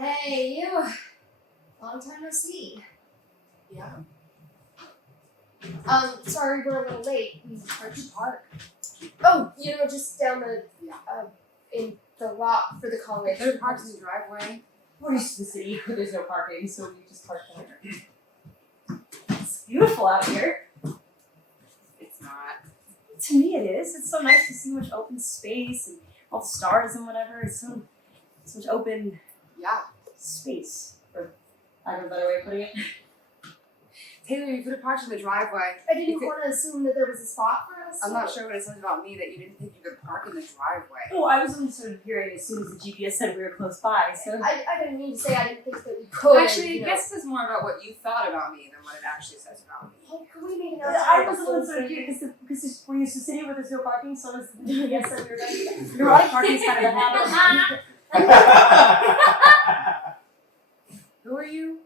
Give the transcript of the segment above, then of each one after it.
Hey, you. Long time no see. Yeah. Sorry we're a little late. Where'd you park? Oh, just down the, in the lot for the college. There's parks in the driveway. We're used to the city where there's no parking, so we just park there. It's beautiful out here. It's not. To me it is. It's so nice to see much open space and all the stars and whatever. It's so much open space, for lack of a better way of putting it. Taylor, you could have parked in the driveway. I didn't want to assume that there was a spot for us. I'm not sure what it says about me that you didn't think you could park in the driveway. Oh, I was only sort of hearing as soon as the GPS said we were close by, so. I didn't mean to say I didn't think that we could. Actually, I guess it's more about what you thought about me than what it actually says about me. Hey, could we make an I was a little sort of curious because we're used to city where there's no parking, so as the GPS said we were going to. Neurotic parking is kind of a habit. Who are you?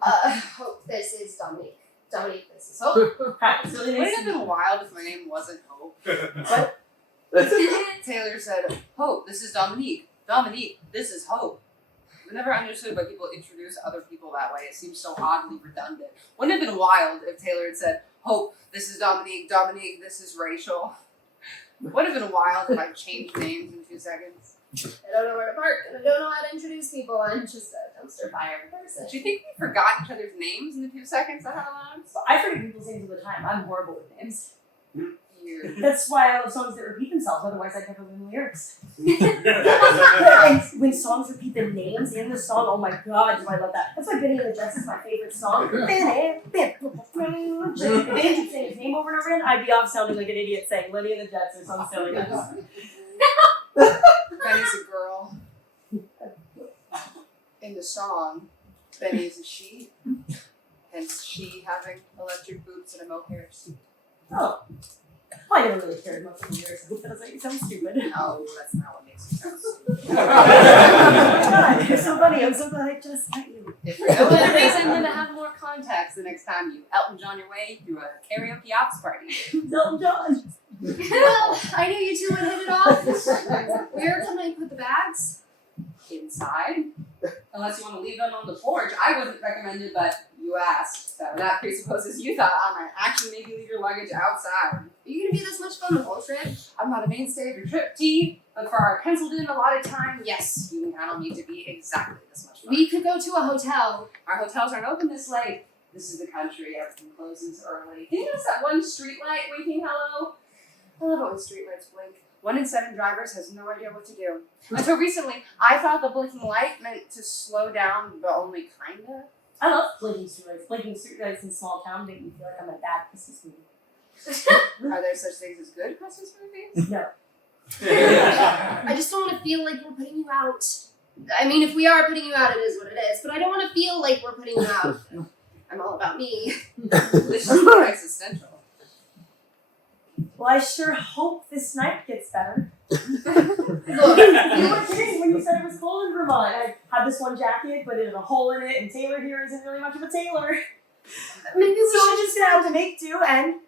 Hope this is Dominique. Dominique, this is Hope. Hi, so Wouldn't it have been wild if my name wasn't Hope? What? Taylor said, Hope, this is Dominique. Dominique, this is Hope. I've never understood why people introduce other people that way. It seems so oddly redundant. Wouldn't it have been wild if Taylor had said, Hope, this is Dominique. Dominique, this is Rachel. Would have been wild if I changed names in 2 seconds. I don't know where to park, and I don't know how to introduce people. I'm just a dumpster fire person. Do you think we forgot each other's names in the 2 seconds that had allowance? I forget people's names all the time. I'm horrible with names. Weird. That's why I love songs that repeat themselves, otherwise I'd never learn the lyrics. And when songs repeat the names in the song, oh my god, do I love that. That's why Benny and the Jets is my favorite song. If they didn't keep saying his name over and over again, I'd be off sounding like an idiot saying Lenny and the Jets or something silly like that. Benny's a girl. In the song, Benny is a she. Hence she having electric boots and a mohairs. Oh. Well, I never really cared much for lyrics. I was like, it sounds stupid. No, that's not what makes it sound stupid. God, you're so funny. I'm so glad I just met you. If for no other reason than to have more contacts the next time you Elton John your way through a karaoke ops party. Elton John. Well, I knew you two would hit it off. Where can I put the bags? Inside. Unless you want to leave them on the porch. I wouldn't recommend it, but you asked. So that presupposes you thought I might actually make you leave your luggage outside. Are you gonna be this much fun the whole trip? I'm not a mainstay of your trip, T, but for our penciled in allotted time, yes, you can count on me to be exactly this much fun. We could go to a hotel. Our hotels aren't open this late. This is the country, everything closes early. Can you notice that one street light winking hello? I love it when streetlights blink. 1 in 7 drivers has no idea what to do. Until recently, I thought the blinking light meant to slow down, but only kinda. I love blinking streetlights. Blinking streetlights in small town make me feel like I'm a bad Christmas movie. Are there such things as good Christmas movies? No. I just don't want to feel like we're putting you out. I mean, if we are putting you out, it is what it is. But I don't want to feel like we're putting you out. I'm all about me. This is more existential. Well, I sure hope this night gets better. Look, You were kidding when you said it was cold in Vermont. I had this one jacket, but it had a hole in it, and Taylor here isn't really much of a tailor. maybe we So I'm should just gonna have to make do and...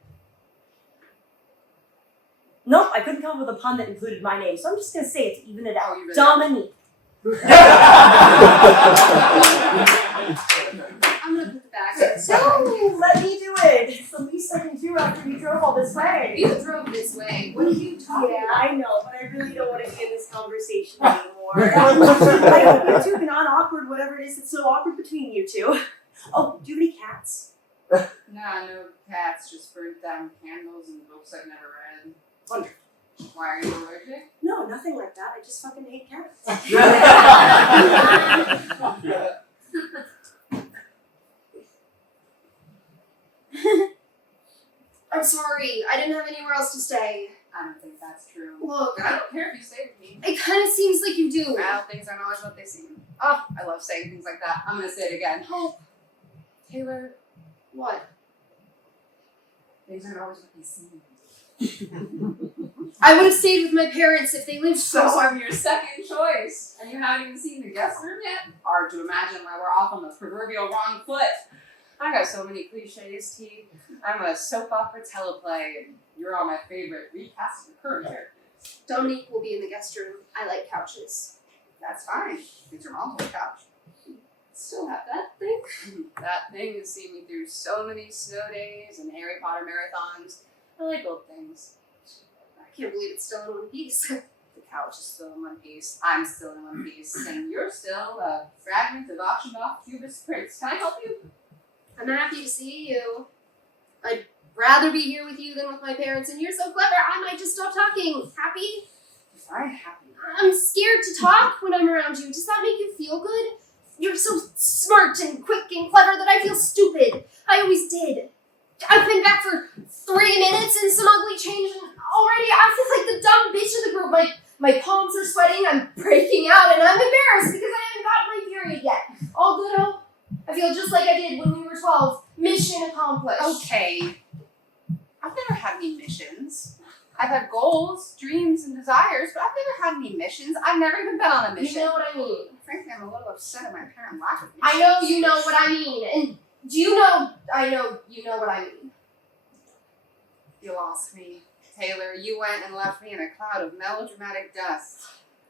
Nope, I couldn't come up with a pun that included my name, so I'm just gonna say it to even it out. Oh, you really Dominique. I'm gonna put the bags in. So, let me do it. It's the least I can do after we drove all this way. You drove this way. What are you talking Yeah, about? I know, but I really don't want to be in this conversation anymore. anymore. I hope you're two can awkward whatever it is that's so awkward between you two. Oh, do you have any cats? Nah, no cats, just burnt down candles and books I've never read. Wonderful. Why are you allergic? No, nothing like that. I just fucking hate cats. I'm sorry. I didn't have anywhere else to stay. I don't think that's true. Look, But I don't care if you stay with me. it kind of seems like you do. Well, things aren't always what they seem. Oh, I love saying things like that. I'm gonna say it again. Hope. Taylor, What? things aren't always what they seem. I would have stayed with my parents if they lived So closer. I'm your second choice, and you haven't even seen the guest room yet? Hard to imagine why we're off on the proverbial wrong foot. I got so many cliches, T. I'm a soap opera teleplay, and you're all my favorite recast of current characters. Dominique will be in the guest room. I like couches. That's fine. It's your mom's old couch. Still have that thing? That thing has seen me through so many snow days and Harry Potter marathons. I like old things. I can't believe it's still in one piece. The couch is still in one piece. I'm still in one piece. And you're still a fragment of auctioned off Cubist prints. Can I help you? I'm happy to see you. I'd rather be here with you than with my parents, and you're so clever, I might just stop talking. Happy? I'm happy. I'm scared to talk when I'm around you. Does that make you feel good? You're so smart and quick and clever that I feel stupid. I always did. I've been back for 3 minutes and some ugly change, and already I feel like the dumb bitch of the group. My palms are sweating, I'm breaking out, and I'm embarrassed because I haven't gotten my period yet. All good, Hope? I feel just like I did when we were 12. Mission accomplished. Okay. I've never had any missions. I've had goals, dreams, and desires, but I've never had any missions. I've never even been on a mission. You know what I mean. Frankly, I'm a little upset at my apparent lack of missions. I know you know what I mean, and do you know I know you know what I mean. You lost me. Taylor, you went and left me in a cloud of melodramatic dust.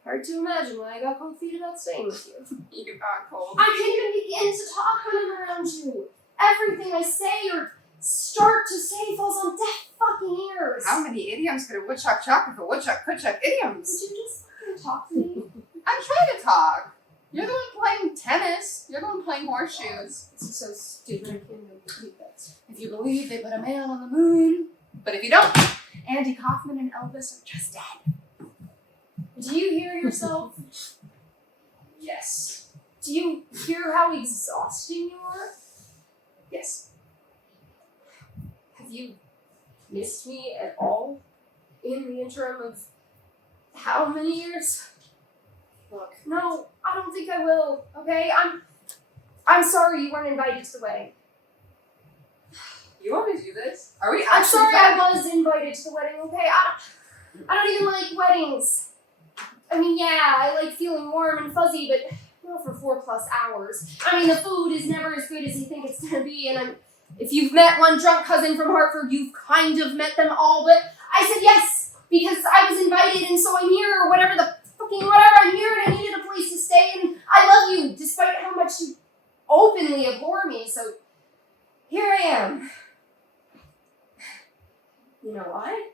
Hard to imagine why I got cold feet about staying with you. You got cold. I can't even begin to talk when I'm around you. Everything I say or start to say falls on deaf fucking ears. How many idioms could a woodchuck chuck if a woodchuck could chuck idioms? Would you just fucking talk to me? I'm trying to talk. You're the one playing tennis. You're the one playing horseshoes. This is so stupid. I can't even believe it. If you believe they put a man on the moon. But if you don't, Andy Kaufman and Elvis are just dead. Do you hear yourself? Yes. Do you hear how exhausting you are? Yes. Have you missed me at all in the interim of how many years? Look, no, I don't think I will, okay? I'm sorry you weren't invited to the wedding. You always do this? Are we I'm actually sorry I friends? was invited to the wedding, okay? I don't even like weddings. I mean, yeah, I like feeling warm and fuzzy, but not for 4+ hours. I mean, the food is never as good as you think it's gonna be, and if you've met one drunk cousin from Hartford, you've kind of met them all, but I said yes, because I was invited, and so I'm here, or whatever, I'm here, and I needed a place to stay, and I love you, despite how much you openly abhor me, so here I am. You know why?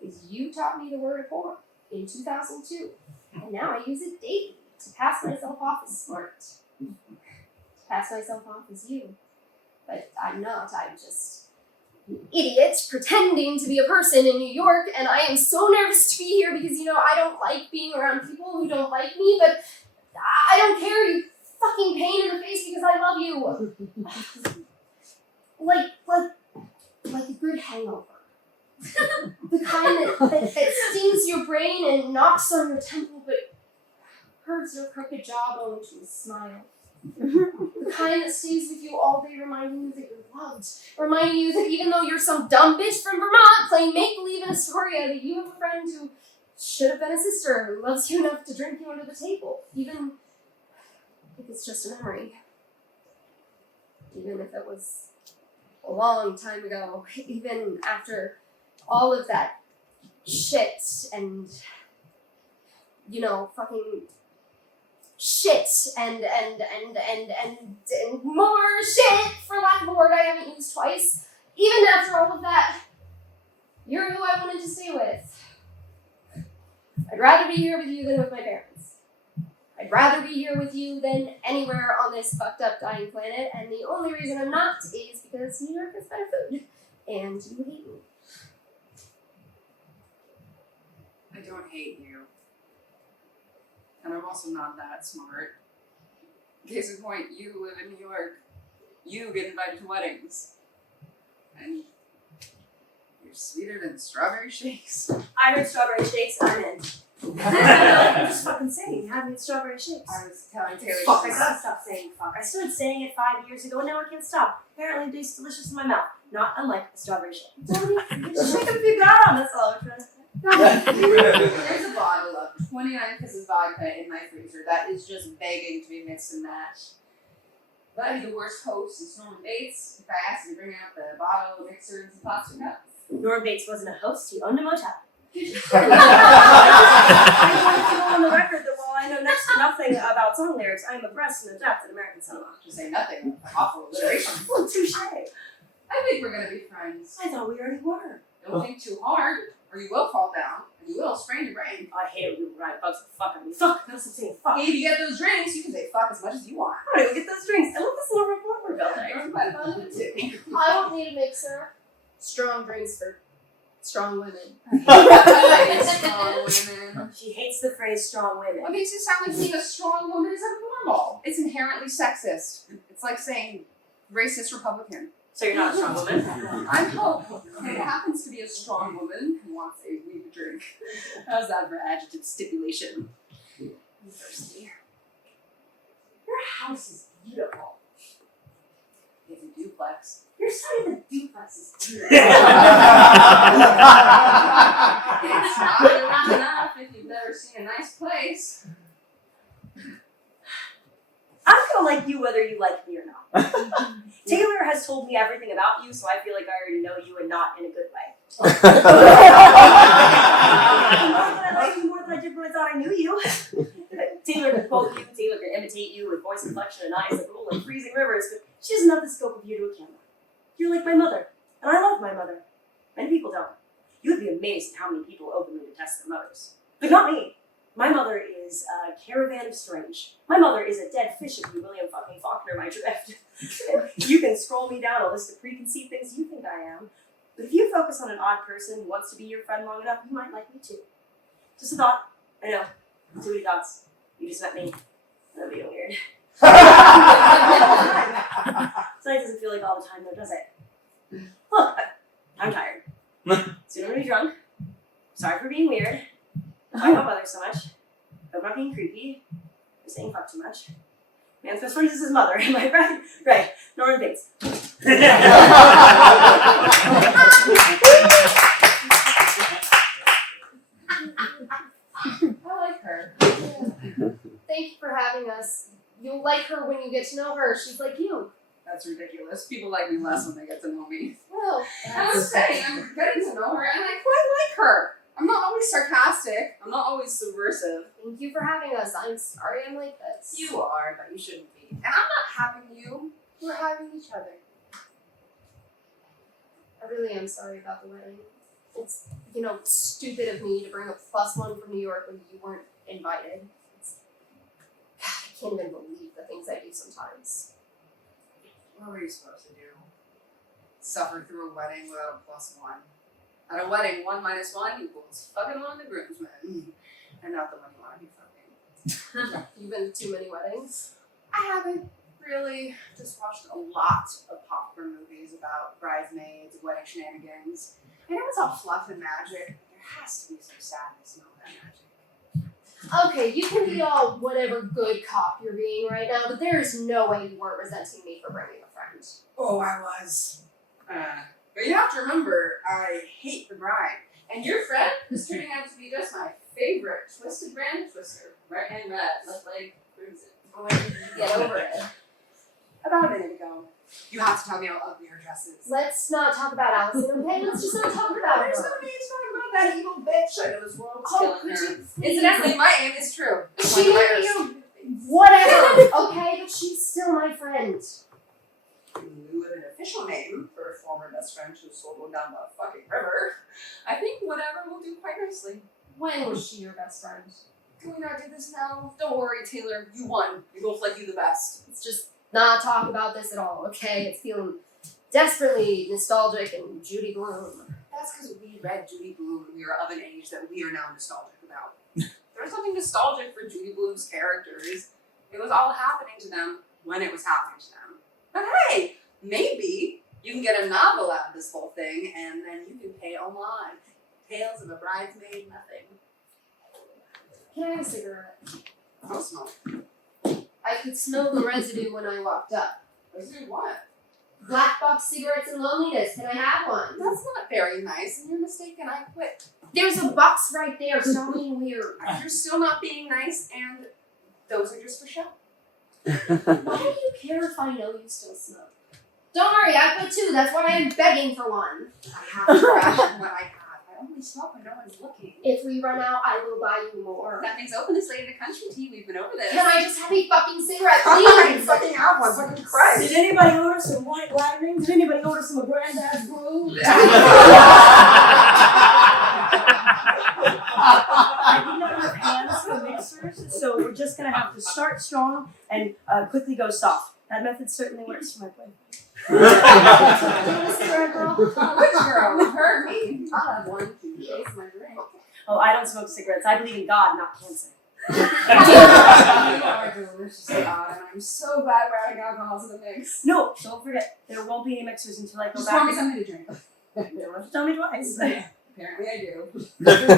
Because you taught me the word abhor in 2002, and now I use it daily to pass myself off as smart, to pass myself off as you. But I'm not, I'm just an idiot pretending to be a person in New York, and I am so nervous to be here because, you know, I don't like being around people who don't like me, but I don't care, you fucking pain in the face, because I love you. like a good hangover. The kind that stings your brain and knocks on your temple, but hurts your crooked jawbone to a smile. The kind that stays with you all day, reminding you that you're loved. Reminding you that even though you're some dumb bitch from Vermont playing make-believe in Astoria, that you have a friend who should have been a sister who loves you enough to drink you under the table. Even if it's just a memory. Even if it was a long time ago. Even after all of that shit and, you know, fucking shit and more shit, for lack of a word I haven't used twice. Even after all of that, you're who I wanted to stay with. I'd rather be here with you than with my parents. I'd rather be here with you than anywhere on this fucked up dying planet, and the only reason I'm not is because New York has better food. And you hate me. I don't hate you. And I'm also not that smart. Case in point, you live in New York. You get invited to weddings. And you're sweeter than strawberry shakes. I heard strawberry shakes, I'm in. I'm just fucking saying, you had me at strawberry shakes. I was telling Taylor Fuck, I she's- gotta stop saying fuck. I started saying it 5 years ago and now I can't stop. Apparently it tastes delicious in my mouth. Not unlike a strawberry shake. Just shake them if you got them, that's all I'm trying to say. There's a bottle of 29 Kisses vodka in my freezer that is just begging to be mixed and matched. But I'd be the worst host is Norman Bates if I asked him to bring out the bottle, mixer, and some plastic cups. Norm Bates wasn't a host, he owned a motel. I want to go on the record that while I know next to nothing about song lyrics, I am abreast and adept at American cinema. To say nothing of awful alliteration. Well, touche. I think we're gonna be friends. I thought we already were. Don't think too hard, or you will fall down, and you will sprain your brain. I hate it when people ride bugs the fuck out of me. Fuck, that's what I'm saying. Fuck. Hey, if you get those drinks, you can say fuck as much as you want. I'm gonna go get those drinks. I love this little report we're building. You're quite fun of it too. I don't need a mixer. Strong drinks for strong women. Strong women. She hates the phrase strong women. What makes it sound like being a strong woman is abnormal? It's inherently sexist. It's like saying racist Republican. So you're not a strong woman? I'm Hope, and it happens to be a strong woman who wants a weak drink. How's that for adjective stipulation? I'm thirsty. Your house is beautiful. It's a duplex. Your side of the duplex is beautiful. It's not really enough if you've never seen a nice place. I'm gonna like you whether you like me or not. Taylor has told me everything about you, so I feel like I already know you and not in a good way. I like you more than I did when I thought I knew you. Taylor can quote you, Taylor can imitate you with voice inflection and eyes that roll like freezing rivers, but she doesn't have the scope of you to a camera. You're like my mother, and I love my mother. Many people don't. You would be amazed at how many people openly detest their mothers. But not me. My mother is a caravan of strange. My mother is a dead fish if you William fucking Faulkner my drift. You can scroll me down a list of preconceived things you think I am. But if you focus on an odd person who wants to be your friend long enough, you might like me too. Just a thought. I know. Too many thoughts. You just met me. That'd be weird. Tonight doesn't feel like all the time though, does it? Look, I'm tired. Soon I'm gonna be drunk. Sorry for being weird. Talking about weather so much. Hope I'm not being creepy. I'm saying fuck too much. Man's best friend is his mother, am I right? Right. Norman Bates. I like her. Thank you for having us. You'll like her when you get to know her. She's like you. That's ridiculous. People like me less when they get to know me. Well, I was saying, I'm getting to know her and I quite like her. I'm not always sarcastic. I'm not always subversive. thank you for having us. I'm sorry I'm like this. You are, but you shouldn't be. And I'm not having you. We're having each other. I really am sorry about the wedding. It's, stupid of me to bring a +1 from New York when you weren't invited. God, I can't even believe the things I do sometimes. What were you supposed to do? Suffer through a wedding without a +1. At a wedding, 1 minus 1 equals fucking one of the groomsmen. And not the one you want to be fucking. You've been to too many weddings? I haven't really. Just watched a lot of popcorn movies about bridesmaids, wedding shenanigans. I know it's all fluff and magic, but there has to be some sadness in all that magic. Okay, you can be all whatever good cop you're being right now, but there's no way you weren't resenting me for bringing a friend. Oh, I was. But you have to remember, I hate the bride. And your friend is turning out to be just my favorite twisted brand of twister. Right hand red, left leg crimson. When did you get over it? About a minute ago. You have to tell me how ugly her dress is. Let's not talk about Allison, okay? Let's just not talk about There's her. no need to talk about that evil bitch. I know this world's Oh, killing could her. you please? Incidentally, my aim is true. It's She like knew yours. you. Whatever, okay? But she's still my friend. You with an official name for a former best friend who sold one down the fucking river. I think whatever will do quite nicely. When was she your best friend? Can we not do this now? Don't worry, Taylor. You won. We both like you the best. Let's just not talk about this at all, okay? It's feeling desperately nostalgic and Judy Blume. That's because we read Judy Blume and we are of an age that we are now nostalgic about. There's something nostalgic for Judy Blume's characters. It was all happening to them when it was happening to them. But hey, maybe you can get a novel out of this whole thing and then you can pay homage. Tales of a Bridesmaid Nothing. Can I have a cigarette? I'll smoke. I could smell the residue when I walked up. Residue what? Black box cigarettes and loneliness. Can I have one? That's not very nice and you're mistaken. I quit. There's a box right there. Stop being weird. You're still not being nice and those are just for show. Why do you care if I know you still smoke? Don't worry, I quit too. That's why I'm begging for one. I have to ration what I have. I only smoke when no one's looking. If we run out, I will buy you more. That makes open this late in the country tea. We've been over this. Can I just have a fucking cigarette, I please? fucking have one. Fucking Christ. Did anybody order some white lightning? Did anybody order some of Granddad's brew? I did not have hands for mixers, so we're just gonna have to start strong and quickly go soft. That method certainly works for my boyfriend. Do you want a cigarette, girl? Which girl? Her, me. I'll have one to taste my drink. Oh, I don't smoke cigarettes. I believe in God, not cancer. You are delicious, God, and I'm so glad we're adding alcohol to the mix. No, don't forget, there won't be any mixers until I go Just back. pour me something to drink. You don't have to tell me twice. Apparently I do. Because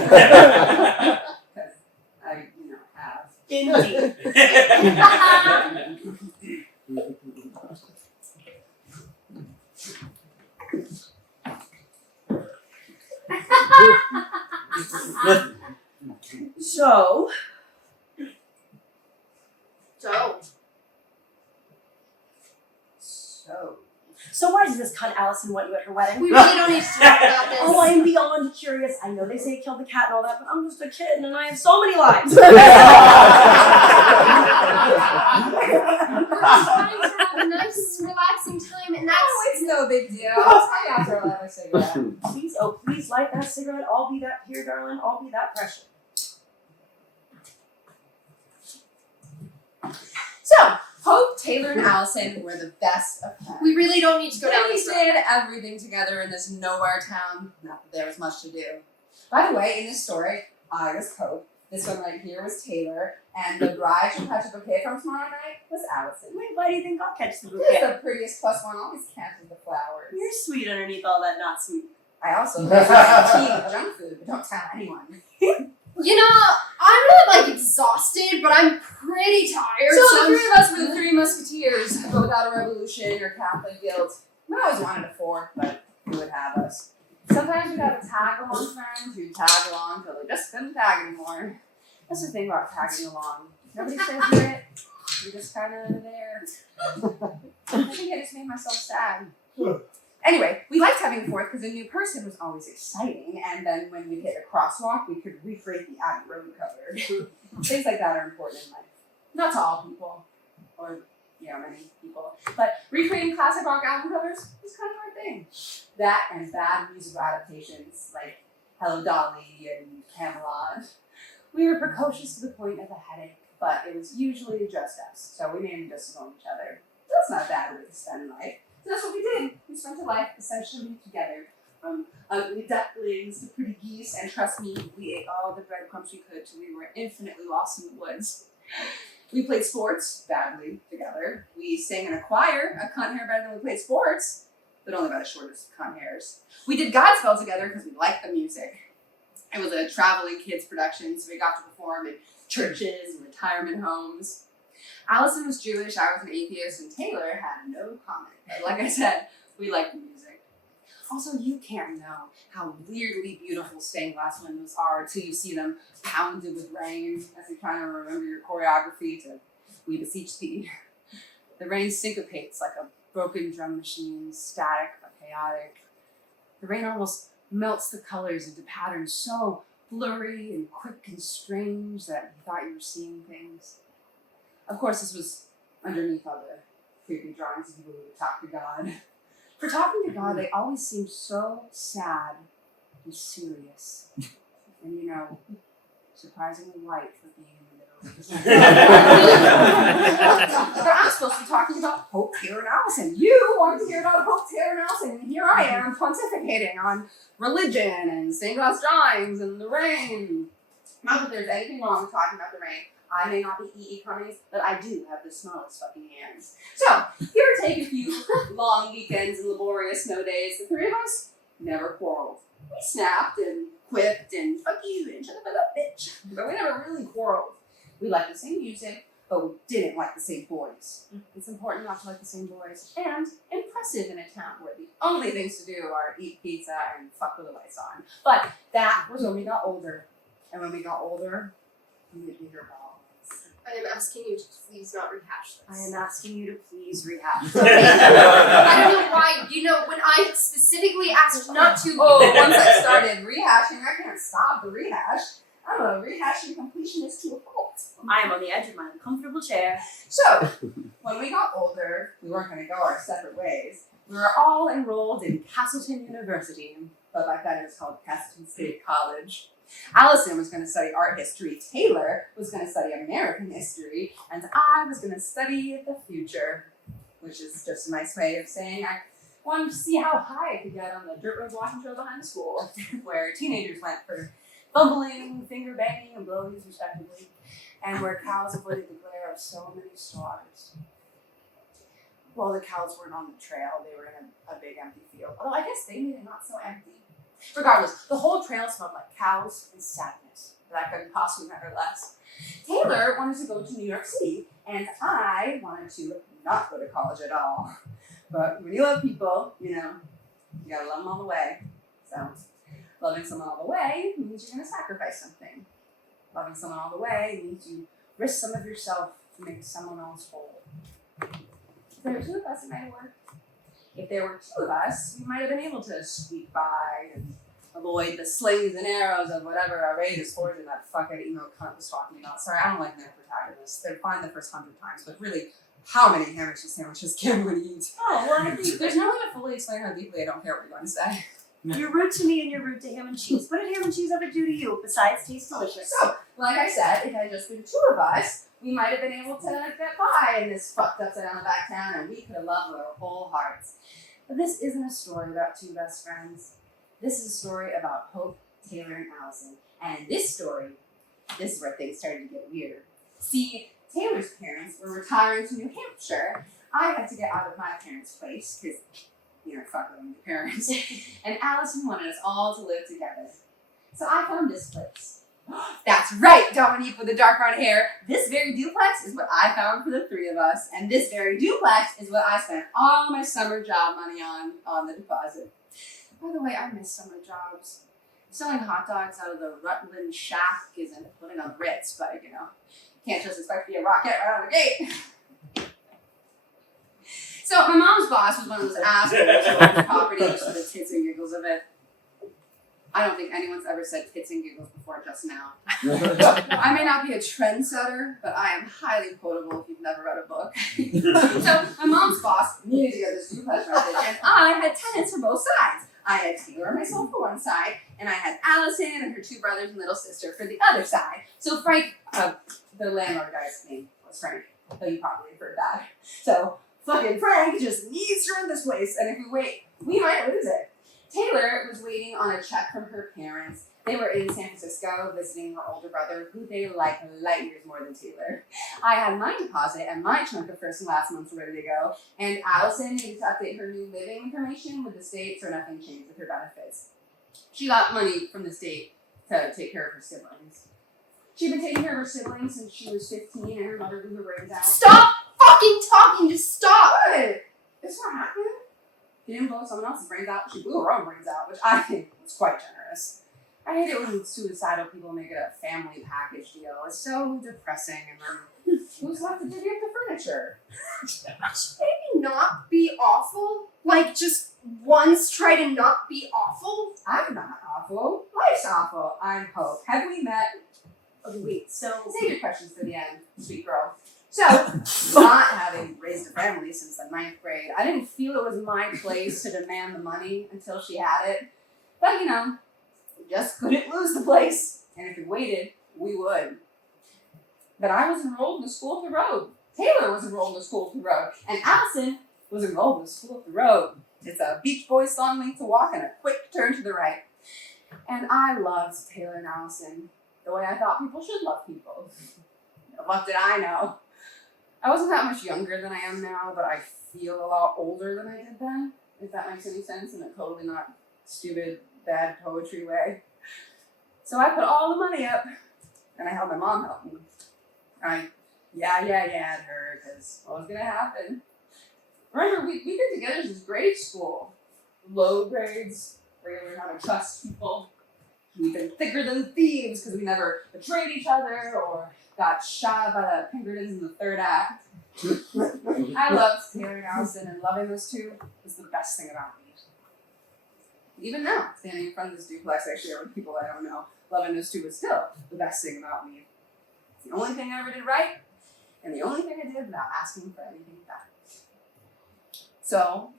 I, have. Indeed. So, so why does this cunt Allison want you at her wedding? We really don't need to talk about this. Oh, I am beyond curious. I know they say it killed the cat and all that, but I'm just a kid and I have so many lives. We're trying to have a nice, relaxing time, and that's... Oh, it's no big deal. I'll tell you after I'll have a cigarette. Please light that cigarette. I'll be that here, darling. I'll be that pressure. So, Hope, Taylor, and Allison were the best of friends. We really don't need to go down They this road. did everything together in this nowhere town. Not that there was much to do. By the way, in this story, I was Hope. This one right here was Taylor. And the bride she'll catch a bouquet from tomorrow night was Allison. Wait, why do you think I'll catch the Who's bouquet? the prettiest plus one always catches the flowers. You're sweet underneath all that not sweet. I also tea and junk food, but don't tell anyone. You know, I'm not, exhausted, but I'm pretty tired. So the three of us were the Three Musketeers, but without a revolution or Catholic guilt. We always wanted a fourth, but who would have us? Sometimes we'd have a tag-along friend who'd tag along till they just couldn't tag anymore. That's the thing about tagging along. Nobody says it. You're just kind of there. I think I just made myself sad. Anyway, we liked having a fourth because a new person was always exciting, and then when we hit a crosswalk, we could recreate the Abbey Road cover. Things like that are important in life. Not to all people, or many people, but recreating classic rock album covers is kind of our thing. That and bad musical adaptations like Hello Dolly and Camelot. We were precocious to the point of a headache, but it was usually just us, so we named us to know each other. That's not a bad way to spend life. So that's what we did. We spent a life essentially together. From ugly ducklings to pretty geese, and trust me, we ate all the breadcrumbs we could till we were infinitely lost in the woods. We played sports badly together. We sang in a choir, a cunt hair better than we played sports, but only by the shortest cunt hairs. We did Godspell together because we liked the music. It was a traveling kids production, so we got to perform in churches and retirement homes. Allison was Jewish, I was an atheist, and Taylor had no comment. But like I said, we liked the music. Also, you can't know how weirdly beautiful stained glass windows are until you see them pounded with rain as you're trying to remember your choreography to We Beseech Thee. The rain syncopates like a broken drum machine, static but chaotic. The rain almost melts the colors into patterns so blurry and quick and strange that you thought you were seeing things. Of course, this was underneath all the creepy drawings of people who would talk to God. For talking to God, they always seemed so sad and serious. And surprisingly white for being in I'm supposed to be talking about Hope, Taylor, and Allison. You wanted to hear about Hope, Taylor, and Allison, and here I am pontificating on religion and stained glass drawings and the rain. Not that there's anything wrong with talking about the rain. I may not be E.E. Cummings, but I do have the smallest fucking hands. So, give or take a few long weekends and laborious snow days, the three of us never quarreled. We snapped and quipped and fuck you and shut up that bitch. But we never really quarreled. We liked the same music, but we didn't like the same boys. It's important not to like the same boys, and impressive in a town where the only things to do are eat pizza and fuck with the lights on. But that was when we got older. And when we got older, we had bigger balls. I am asking you to please not rehash this. I am asking you to please rehash. I don't know why. When I specifically asked not to. Once I started rehashing, I can't stop the rehash. I'm a rehashing completionist to a fault. I am on the edge of my uncomfortable chair. So, when we got older, we weren't going to go our separate ways. We were all enrolled in Castleton University, but back then it was called Castleton State College. Allison was going to study art history, Taylor was going to study American history, and I was going to study the future, which is just a nice way of saying I wanted to see how high I could get on the dirt road walking trail behind the school, where teenagers went for fumbling, finger banging, and blowies respectively, and where cows avoided the glare of so many stars. Well, the cows weren't on the trail, they were in a big empty field, although I guess they made it not so empty. Regardless, the whole trail smelled like cows and sadness, but I couldn't possibly matter less. Taylor wanted to go to New York City, and I wanted to not go to college at all. But when you love people, you gotta love them all the way. So, loving someone all the way means you're gonna sacrifice something. Loving someone all the way means you risk some of yourself to make someone else whole. If there were two of us, it might have worked. If there were two of us, we might have been able to squeak by and avoid the slings and arrows of whatever outrageous fortune that fuckhead emo cunt was talking about. Sorry, I don't like their protagonists. They're fine the first 100 times, but really, how many ham and cheese sandwiches can we eat? Oh, well, I think There's no way to fully explain how deeply I don't care what you're going to say. you're rude to me and you're rude to ham and cheese. What did ham and cheese ever do to you besides taste delicious? So, like I said, if it had just been two of us, we might have been able to get by in this fucked upside down the back town, and we could have loved with our whole hearts. But this isn't a story about two best friends. This is a story about Hope, Taylor, and Allison. And in this story, this is where things started to get weird. See, Taylor's parents were retiring to New Hampshire. I had to get out of my parents' place, because, fuck with my parents. And Allison wanted us all to live together. So I found this place. That's right, Dominique with the dark brown hair. This very duplex is what I found for the three of us, and this very duplex is what I spent all my summer job money on the deposit. By the way, I miss summer jobs. Selling hot dogs out of the Rutland shack isn't putting on Ritz, but can't just expect to be a rocket right out of the gate. So my mom's boss was one of those assholes who owned property for the tits and giggles of it. I don't think anyone's ever said tits and giggles before just now. I may not be a trendsetter, but I am highly quotable if you've never read a book. So my mom's boss needed to get this duplex rented, and I had tenants for both sides. I had Taylor and myself for one side, and I had Allison and her two brothers and little sister for the other side. So Frank, the landlord guy's name was Frank, though you probably have heard that. So fucking Frank just needs to rent this place, and if we wait, we might lose it. Taylor was waiting on a check from her parents. They were in San Francisco visiting her older brother, who they like light years more than Taylor. I had my deposit and my chunk of first and last months ready to go, and Allison needed to update her new living information with the state so nothing changed with her benefits. She got money from the state to take care of her siblings. She'd been taking care of her siblings since she was 15, and her mother blew her brains out. Stop fucking talking! Just stop! What? It's not happening. She didn't blow someone else's brains out, she blew her own brains out, which I think was quite generous. I hate it when suicidal people make it a family package deal. It's so depressing, and then who's left to divvy up the furniture? Maybe not be awful? Like, just once try to not be awful? I'm not awful. Life's awful. I'm Hope. Have we met? Okay, wait, so... Save your questions for the end, sweet girl. So, not having raised a family since the 9th grade, I didn't feel it was my place to demand the money until she had it. But, we just couldn't lose the place. And if we waited, we would. But I was enrolled in the school up the road. Taylor was enrolled in the school up the road. And Allison was enrolled in the school up the road. It's a Beach Boys song length to walk and a quick turn to the right. And I loved Taylor and Allison the way I thought people should love people. What did I know? I wasn't that much younger than I am now, but I feel a lot older than I did then, if that makes any sense, in a totally not stupid, bad poetry way. So I put all the money up, and I had my mom help me. I yeah her, because what was going to happen? Remember, we've been together since grade school. Low grades, where you learn how to trust people. We've been thicker than thieves, because we never betrayed each other, or got shot by the Pinkertons in the third act. I loved Taylor and Allison, and loving those two was the best thing about me. Even now, standing in front of this duplex I share with people I don't know, loving those two was still the best thing about me. It's the only thing I ever did right, and the only thing I did without asking for anything back. So,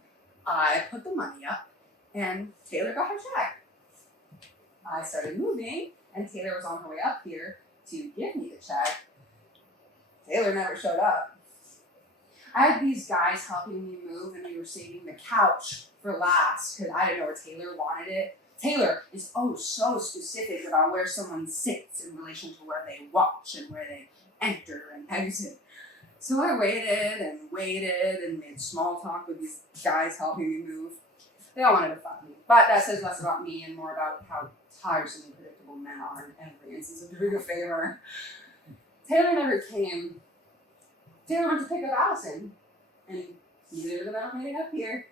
I put the money up, and Taylor got her check. I started moving, and Taylor was on her way up here to give me the check. Taylor never showed up. I had these guys helping me move, and we were saving the couch for last because I didn't know where Taylor wanted it. Taylor is so specific about where someone sits in relation to where they watch and where they enter and exit. So I waited and made small talk with these guys helping me move. They all wanted to fuck me, but that says less about me and more about how tiresome and predictable men are in every instance of doing a favor. Taylor never came. Taylor went to pick up Allison, and neither of them ever made it up here.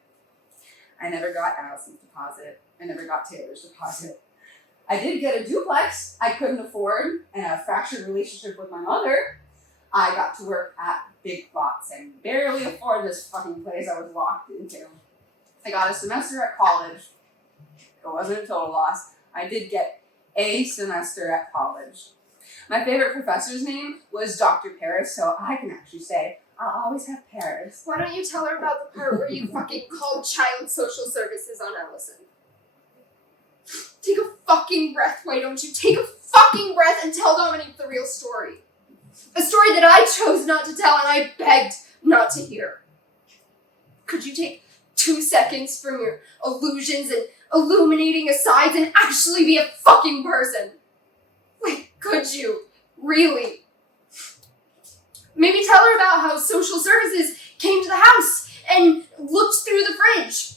I never got Allison's deposit. I never got Taylor's deposit. I did get a duplex I couldn't afford and a fractured relationship with my mother. I got to work at Big Lots and barely afford this fucking place I was locked into. I got a semester at college. It wasn't a total loss. I did get a semester at college. My favorite professor's name was Dr. Paris, so I can actually say, I'll always have Paris. Why don't you tell her about the part where you fucking called child social services on Allison? Take a fucking breath, why don't you? Take a fucking breath and tell Dominique the real story. A story that I chose not to tell and I begged not to hear. Could you take 2 seconds from your illusions and illuminating asides and actually be a fucking person? Like, could you? Really? Maybe tell her about how social services came to the house and looked through the fridge.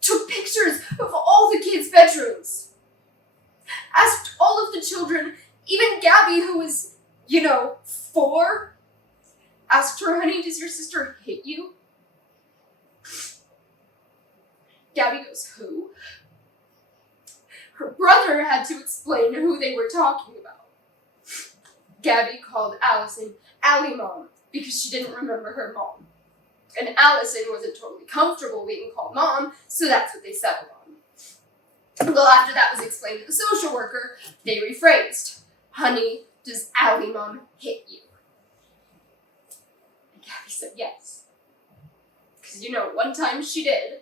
Took pictures of all the kids' bedrooms. Asked all of the children, even Gabby, who was, 4, asked her, honey, does your sister hit you? Gabby goes, who? Her brother had to explain who they were talking about. Gabby called Allison Allie Mom because she didn't remember her mom. And Allison wasn't totally comfortable being called Mom, so that's what they settled on. Well, after that was explained to the social worker, they rephrased, honey, does Allie Mom hit you? And Gabby said yes. Because one time she did.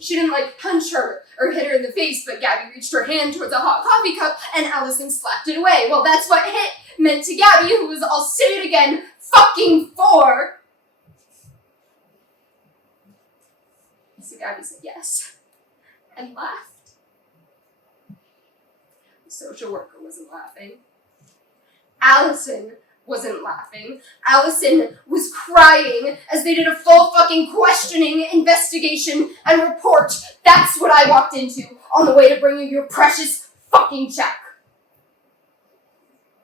She didn't punch her or hit her in the face, but Gabby reached her hand towards a hot coffee cup and Allison slapped it away. Well, that's what hit meant to Gabby, who was, I'll say it again, fucking 4. So Gabby said yes and laughed. The social worker wasn't laughing. Allison wasn't laughing. Allison was crying as they did a full fucking questioning, investigation, and report. That's what I walked into on the way to bring you your precious fucking check.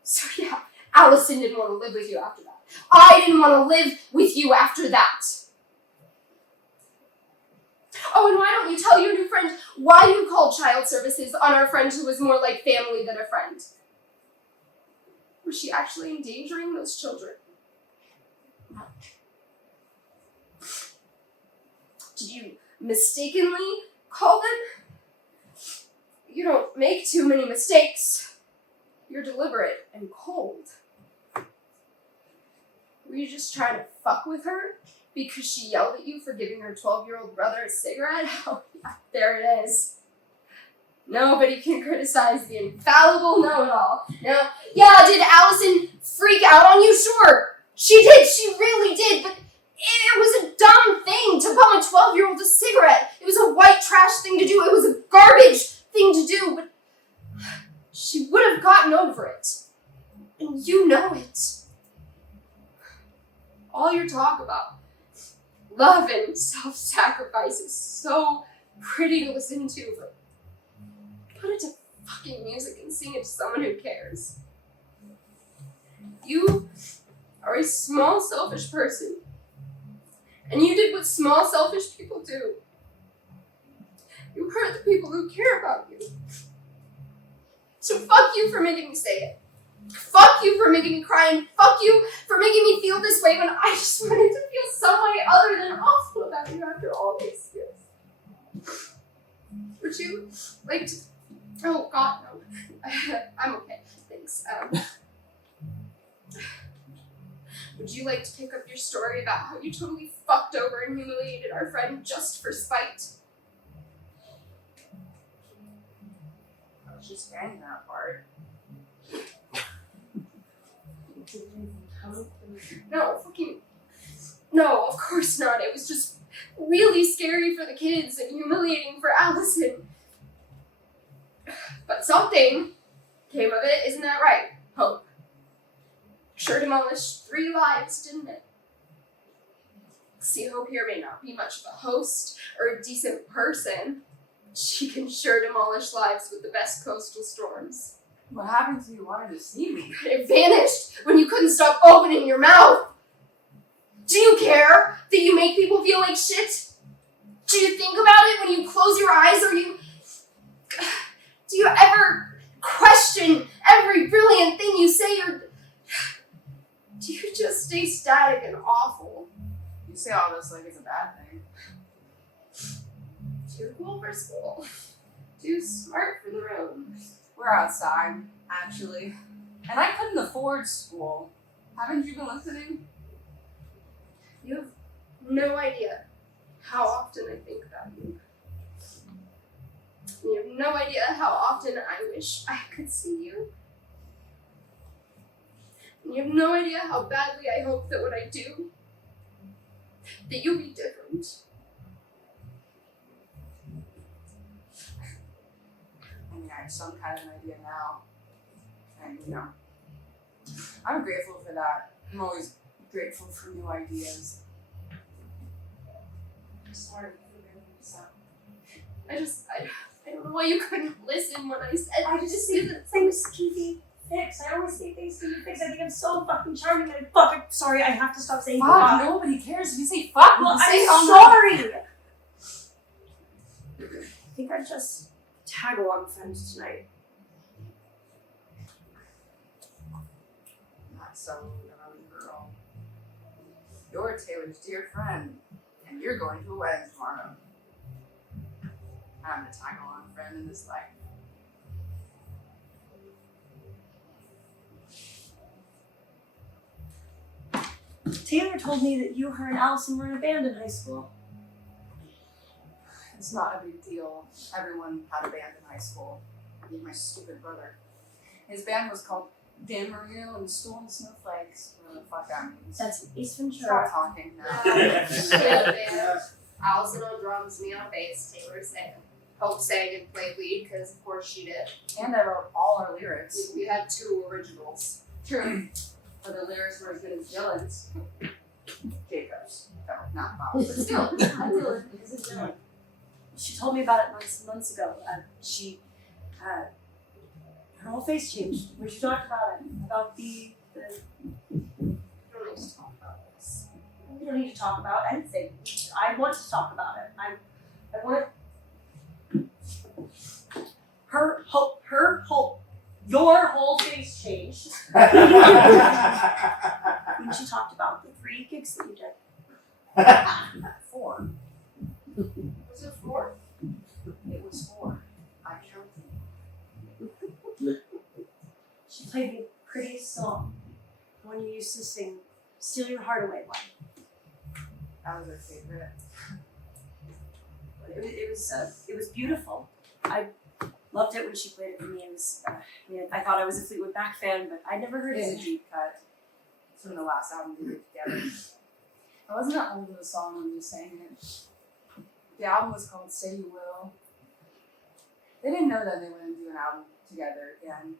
So yeah, Allison didn't want to live with you after that. I didn't want to live with you after that. Oh, and why don't you tell your new friend why you called child services on our friend who was more like family than a friend? Was she actually endangering those children? No. Did you mistakenly call them? You don't make too many mistakes. You're deliberate and cold. Were you just trying to fuck with her because she yelled at you for giving her 12-year-old brother a cigarette? Oh, yeah, there it is. Nobody can criticize the infallible know-it-all. Now, yeah, did Allison freak out on you? Sure. She did. She really did. But it was a dumb thing to bum a 12-year-old a cigarette. It was a white trash thing to do. It was a garbage thing to do. But she would have gotten over it. And you know it. All your talk about love and self-sacrifice is so pretty to listen to, but put it to fucking music and sing it to someone who cares. You are a small, selfish person. And you did what small, selfish people do. You hurt the people who care about you. So fuck you for making me say it. Fuck you for making me cry, and fuck you for making me feel this way when I just wanted to feel some way other than awful about you after all these years. Would you like to... Oh, God, no. I'm okay. Thanks. Would you like to pick up your story about how you totally fucked over and humiliated our friend just for spite? I was just saying that part. No, of course not. It was just really scary for the kids and humiliating for Allison. But something came of it, isn't that right? Hope. Sure demolished 3 lives, didn't it? See, Hope here may not be much of a host or a decent person. She can sure demolish lives with the best coastal storms. What happened to you wanted to see me? It vanished when you couldn't stop opening your mouth. Do you care that you make people feel like shit? Do you think about it when you close your eyes, or do you ever question every brilliant thing you say, or do you just stay static and awful? You say all this like it's a bad thing. Too cool for school. Too smart for the road. We're outside, actually. And I couldn't afford school. Haven't you been listening? You have no idea how often I think about you. You have no idea how often I wish I could see you. And you have no idea how badly I hope that what I do, that you'll be different. I mean, I have some kind of an idea now. And, I'm grateful for that. I'm always grateful for new ideas. I'm sorry for making you sound. I don't know why you couldn't listen when I said I just think that things can be fixed. I always think things can be fixed. I think I'm so fucking charming and fucking sorry, I have to stop saying Fuck, nobody cares if you say fuck. Well, say it all I'm night. sorry. I think I just tag along friends tonight. Not so young girl. You're Taylor's dear friend, and you're going to a wedding tomorrow. I'm a tag-along friend in this life. Taylor told me that you, her, and Allison were in a band in high school. It's not a big deal. Everyone had a band in high school. Even my stupid brother. His band was called Dan Marino and Stolen Snowflakes. Whatever the fuck that means. That's Ace Stop Ventura. talking now. Yeah, Allison on drums, me on bass, Taylor sang. Hope sang and played lead, because of course she did. And I wrote all our lyrics. We had 2 originals. True. But the lyrics were as good as Dylan's. Jacob's. No, not Bob's, but still. I'm Dylan. This is Dylan. She told me about it months ago. Her whole face changed when she talked about it. About the. We don't need to talk about this. We don't need to talk about anything. I want to talk about it. I want her whole, your whole face changed when she talked about the 3 gigs that you did. 4. Was it 4? It was 4. I counted. She played me the prettiest song, the one you used to sing, "Steal Your Heart Away" one. That was her favorite. It was beautiful. Loved it when she played it for me. I thought I was a Fleetwood Mac fan, but I'd never heard It's a it. deep cut. It's from the last album we did together. It wasn't that old of a song when you sang it. The album was called Say You Will. They didn't know that they wouldn't do an album together again.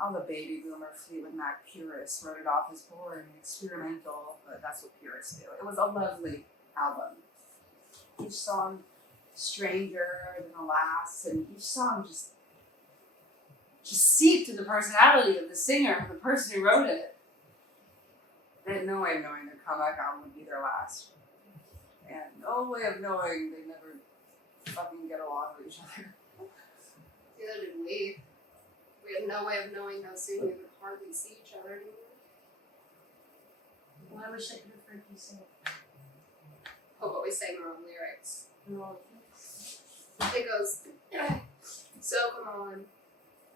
All the baby boomer Fleetwood Mac purists wrote it off as boring and experimental, but that's what purists do. It was a lovely album. Each song stranger than the last, and each song just seeped to the personality of the singer, the person who wrote it. They had no way of knowing their comeback album would be their last. And no way of knowing they'd never fucking get along with each other. Neither did we. We had no way of knowing how soon we would hardly see each other anymore. Well, I wish I could have heard you sing it. Oh, but we sang our own lyrics. No. It goes, so come on,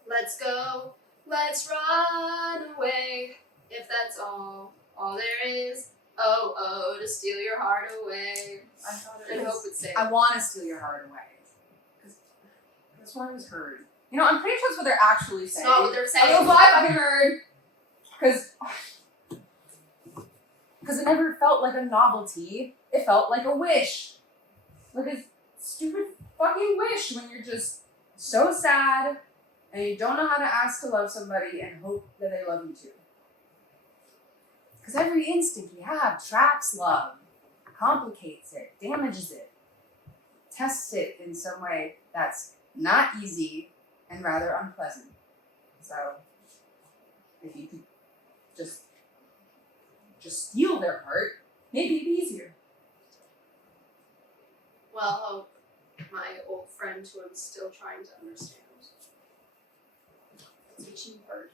let's go, let's run away, if that's all there is, oh, to steal your heart away, I thought and it hope was, it's safe. I want to steal your heart away. Because that's what I was heard. You know, I'm pretty sure that's what they're actually It's saying. not what they're saying. That's what I fucking heard. Because it never felt like a novelty. It felt like a wish. Like a stupid fucking wish when you're just so sad and you don't know how to ask to love somebody and hope that they love you too. Because every instinct we have traps love, complicates it, damages it, tests it in some way that's not easy and rather unpleasant. So, if you could just steal their heart, maybe it'd be easier. Well, hope my old friend who I'm still trying to understand. That's what you heard.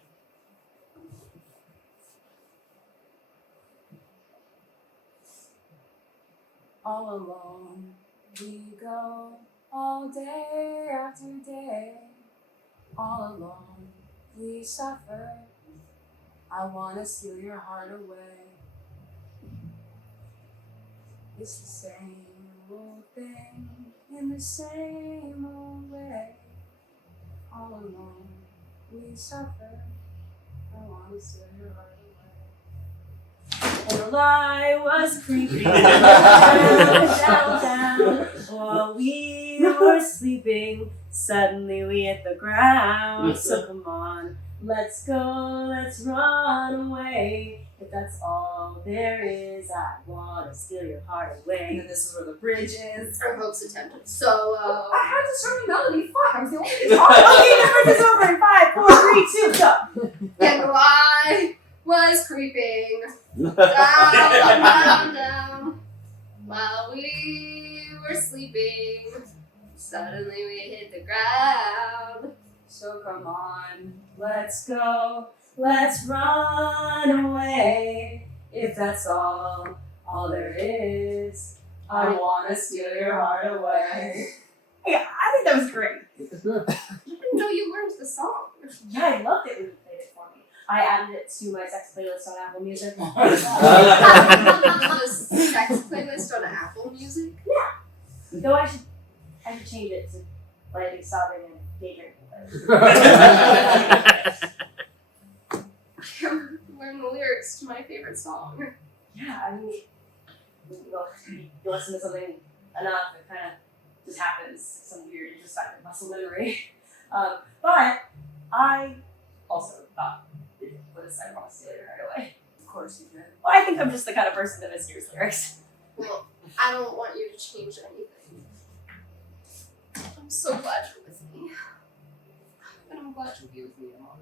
All alone we go, all day after day. All alone we suffer. I wanna steal your heart away. It's the same old thing in the same old way. All alone we suffer. I wanna steal your heart away. And the lie was creeping down, while we were sleeping. Suddenly we hit the ground. So come on, let's go, let's run away. If that's all there is, I wanna steal your heart And away. then this is where the bridge is. Our hopes attempted solo. I had to start a melody. Fuck, I was the only Okay, the bridge is over in 5, 4, 3, 2, go. And the lie was creeping down, while we were sleeping. Suddenly we hit the ground. So come on. Let's go, let's run away. If that's all there is, I wanna steal your heart away. Yeah, I think that was great. I didn't know you learned the song. Yeah, I loved it when you played it for me. I added it to my sex playlist on Apple Music. The sex playlist on Apple Music. Though I should change it to lightning sobbing and day drinking. Learn the lyrics to my favorite song. Yeah, I mean, you listen to something enough, it kind of just happens. Some weird, just like muscle memory. But I also thought it was I want to steal your heart away. Of course you did. Well, I think I'm just the kind of person that mishears lyrics. Well, I don't want you to change anything. I'm so glad you're with me. And I'm glad you'll be with me tomorrow.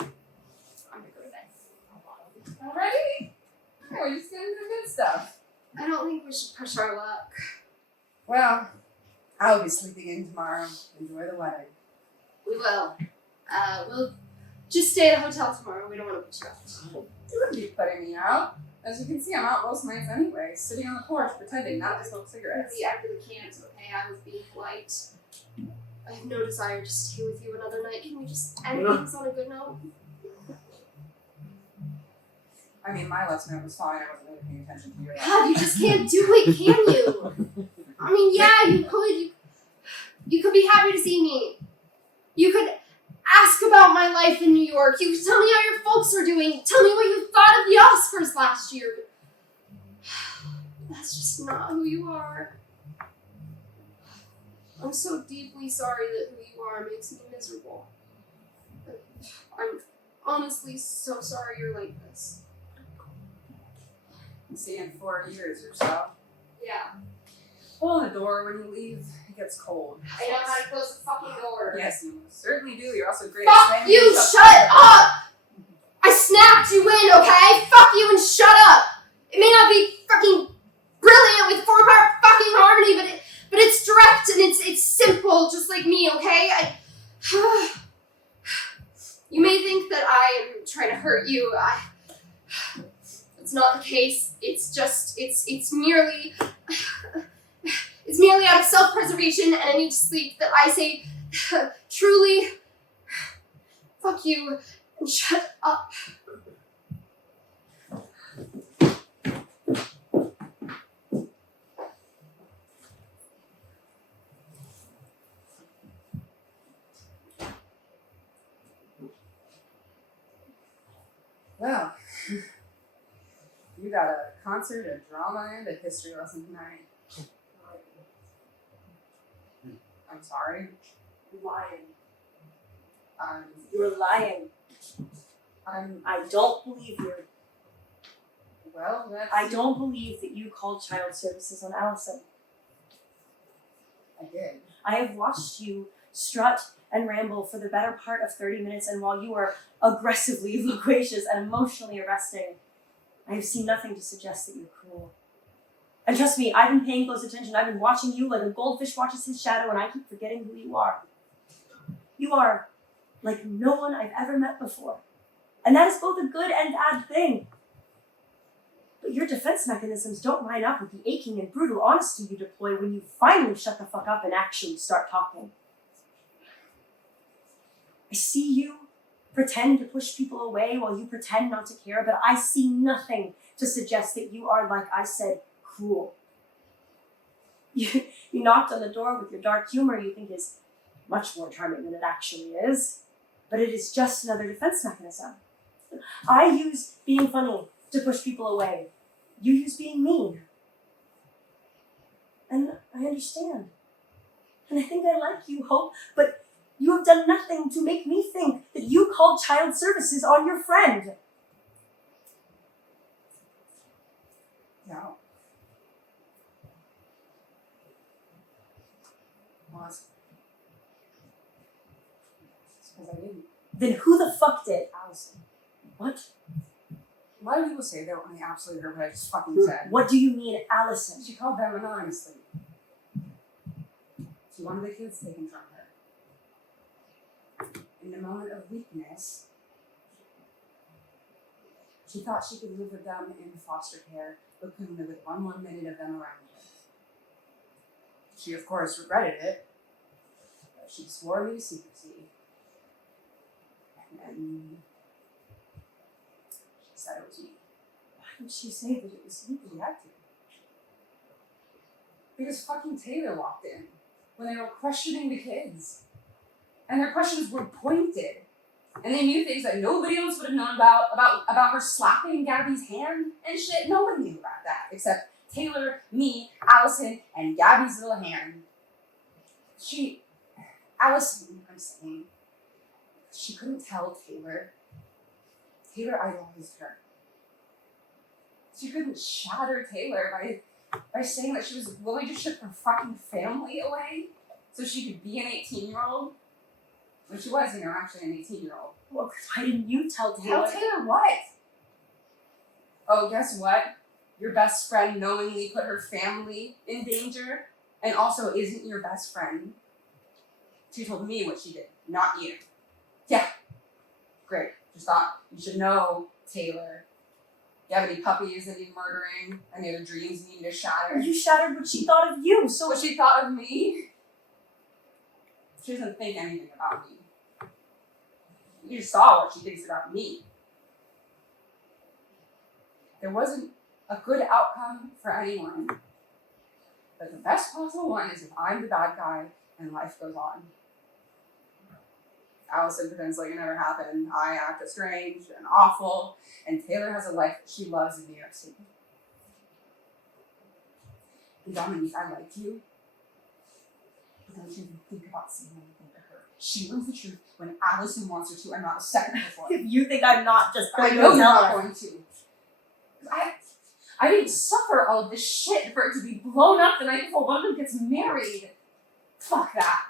I'm gonna go to bed. Already? Oh, you're just getting the good stuff. I don't think we should push our luck. Well, I'll be sleeping in tomorrow. Enjoy the wedding. We will. We'll just stay at a hotel tomorrow. We don't want to put you out. You wouldn't be putting me out. As you can see, I'm out most nights anyway, sitting on the porch pretending not to smoke cigarettes. See, I really can't. Okay, I was being polite. I have no desire to stay with you another night. Can we just end things on a good note? I mean, my last note was fine. I wasn't really paying attention to yours. God, you just can't do it, can you? I mean, yeah, you could. You could be happy to see me. You could ask about my life in New York. You could tell me how your folks are doing. Tell me what you thought of the Oscars last year. But that's just not who you are. I'm so deeply sorry that who you are makes me miserable. I'm honestly so sorry you're like this. See you in 4 years or so. Yeah, Hold the door when you leave. It gets cold. I know how to close the fucking door. Yes, you certainly do. You're also great. Fuck at you! Shut up! I snapped you in, okay? Fuck you and shut up! It may not be fucking brilliant with 4-part fucking harmony, but it's direct and it's simple, just like me, okay? You may think that I am trying to hurt you. It's not the case. It's just, it's merely out of self-preservation and I need to sleep that I say, truly, fuck you and shut up. Well, you got a concert, a drama, and a history lesson tonight. I'm sorry. You're lying. Um, You're lying. I don't believe you. Well, that's... I don't believe that you called child services on Allison. I did. I have watched you strut and ramble for the better part of 30 minutes, and while you are aggressively loquacious and emotionally arresting, I have seen nothing to suggest that you're cruel. And trust me, I've been paying close attention. I've been watching you like a goldfish watches his shadow, and I keep forgetting who you are. You are like no one I've ever met before. And that is both a good and bad thing. But your defense mechanisms don't line up with the aching and brutal honesty you deploy when you finally shut the fuck up and actually start talking. I see you pretend to push people away while you pretend not to care, but I see nothing to suggest that you are, like I said, cruel. You knocked on the door with your dark humor you think is much more charming than it actually is, but it is just another defense mechanism. I use being funny to push people away. You use being mean. And I understand. And I think I like you, Hope, but you have done nothing to make me think that you called child services on your friend. No. Well, it's because I didn't. Then who the fuck did? Allison. What? A lot of people say they only absolutely heard what I just fucking said. What do you mean, Allison? She called them anonymously. She wanted the kids taken from her. In a moment of weakness, she thought she could live with them in foster care, but couldn't live with one more minute of them around her. She, of course, regretted it, but she swore me to secrecy. And then she said it was me. Why did she say that it was you? She had to. Because fucking Taylor walked in when they were questioning the kids. And their questions were pointed. And they knew things that nobody else would have known about her slapping Gabby's hand and shit. Nobody knew about that except Taylor, me, Allison, and Gabby's little hand. Allison, I'm saying, she couldn't tell Taylor. Taylor idolized her. She couldn't shatter Taylor by saying that she was willing to ship her fucking family away so she could be an 18-year-old. When she was, actually an 18-year-old. Well, why didn't you tell Taylor? Tell Taylor what? Oh, guess what? Your best friend knowingly put her family in danger and also isn't your best friend. She told me what she did, not you. Yeah. Great. Just thought you should know, Taylor. You have any puppies that need murdering? Any other dreams you need to shatter? You shattered what she thought of you, so... What she thought of me? She doesn't think anything about me. You just saw what she thinks about me. There wasn't a good outcome for anyone. But the best possible one is if I'm the bad guy and life goes on. Allison pretends like it never happened. I act estranged and awful, and Taylor has a life that she loves in New York City. And Dominique, I like you. But don't you even think about saying anything to her. She knows the truth when Allison wants her to, and not a second before. If you think I'm not just I going know to you're tell not her. going to. I didn't suffer all of this shit for it to be blown up the night before one of them gets married. Fuck that.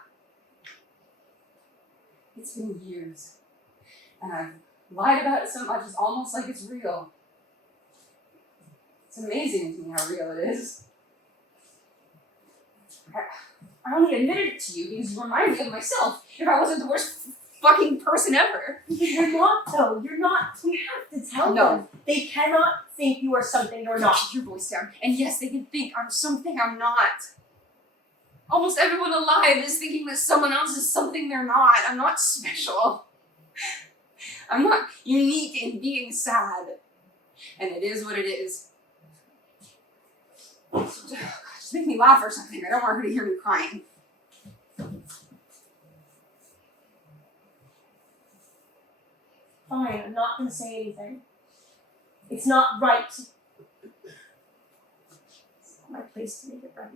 It's been years, and I've lied about it so much it's almost like it's real. It's amazing to me how real it is. I only admitted it to you because you remind me of myself. If I wasn't the worst fucking person ever. You're not, though. You're not. We have to tell them. They cannot think you are something you're not. Keep your voice down. And yes, they can think I'm something I'm not. Almost everyone alive is thinking that someone else is something they're not. I'm not special. I'm not unique in being sad. And it is what it is. Just make me laugh or something. I don't want her to hear me crying. Fine, I'm not going to say anything. It's not right. It's not my place to make it right.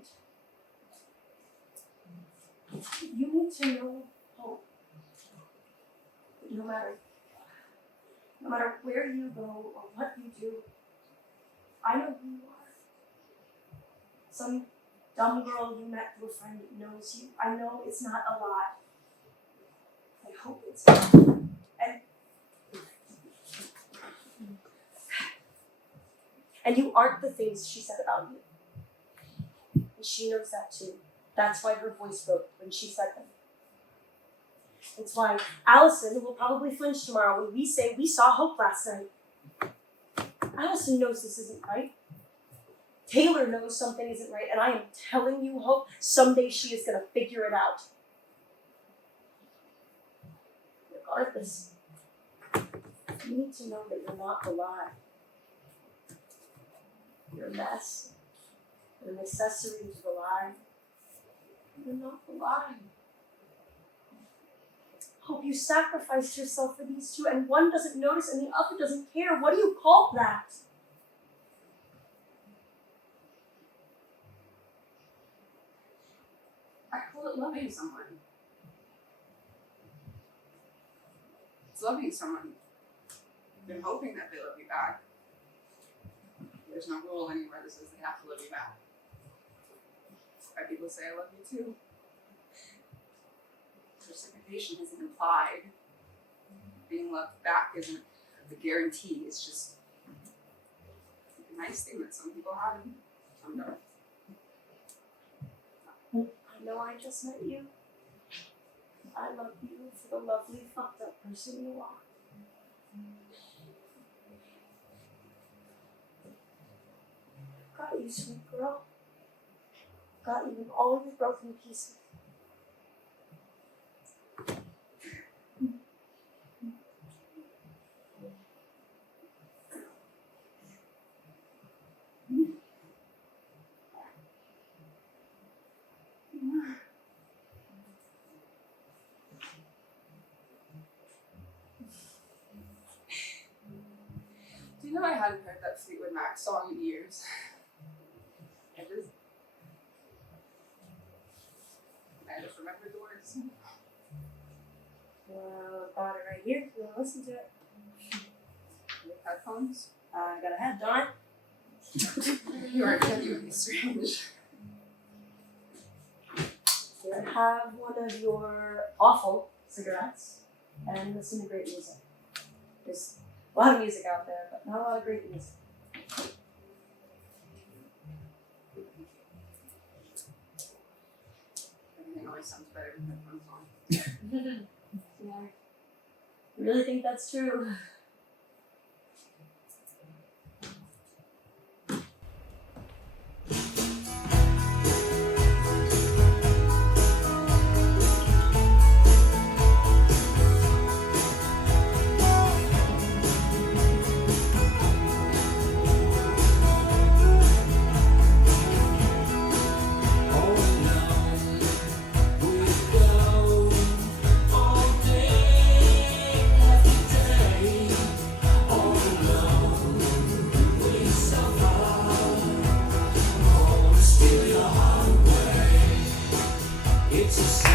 You need to know hope. No matter where you go or what you do, I know who you are. Some dumb girl you met through a friend knows you. I know it's not a lie. I hope it's not. And you aren't the things she said about you. And she knows that too. That's why her voice broke when she said them. It's why Allison will probably flinch tomorrow when we say we saw hope last night. Allison knows this isn't right. Taylor knows something isn't right, and I am telling you, Hope, someday she is going to figure it out. Regardless, you need to know that you're not the lie. You're a mess. You're an accessory to the lie. You're not the lie. Hope, you sacrificed yourself for these two, and one doesn't notice and the other doesn't care. What do you call that? I call it loving someone. It's loving someone. You're hoping that they love you back. There's no rule anywhere that says they have to love you back. Why people say I love you too. Reciprocation isn't implied. Being loved back isn't a guarantee. It's just a nice thing that some people have and some don't. I know I just met you. I love you for the lovely, fucked up person you are. Got you, sweet girl. Got you in all your broken pieces. Do you know I hadn't heard that Fleetwood Mac song in years? I just remembered the words. Well, I've got it right here. You want to listen to it? With headphones? I got a head, don't I? You are genuinely strange. Here, have one of your awful cigarettes and listen to great music. There's a lot of music out there, but not a lot of great music. Everything always sounds better with headphones on. Yeah. I really think that's true. Oh no, we It's a sign.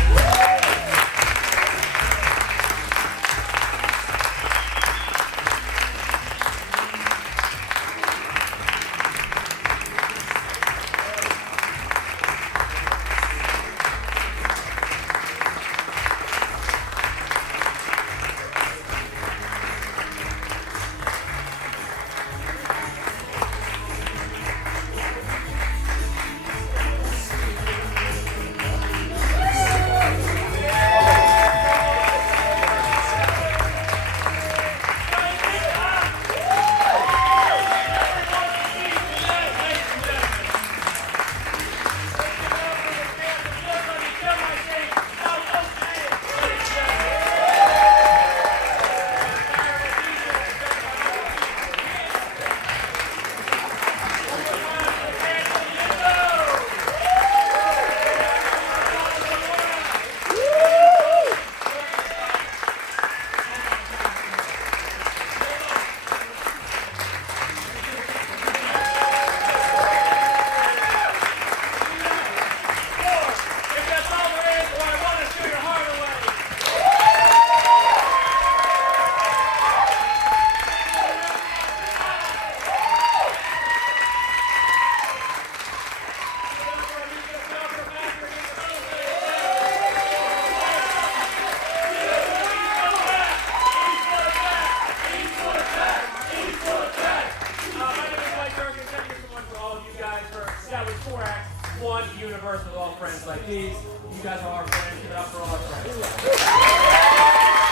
One universe with all friends like these. You guys are our friends. Give it up for all our friends.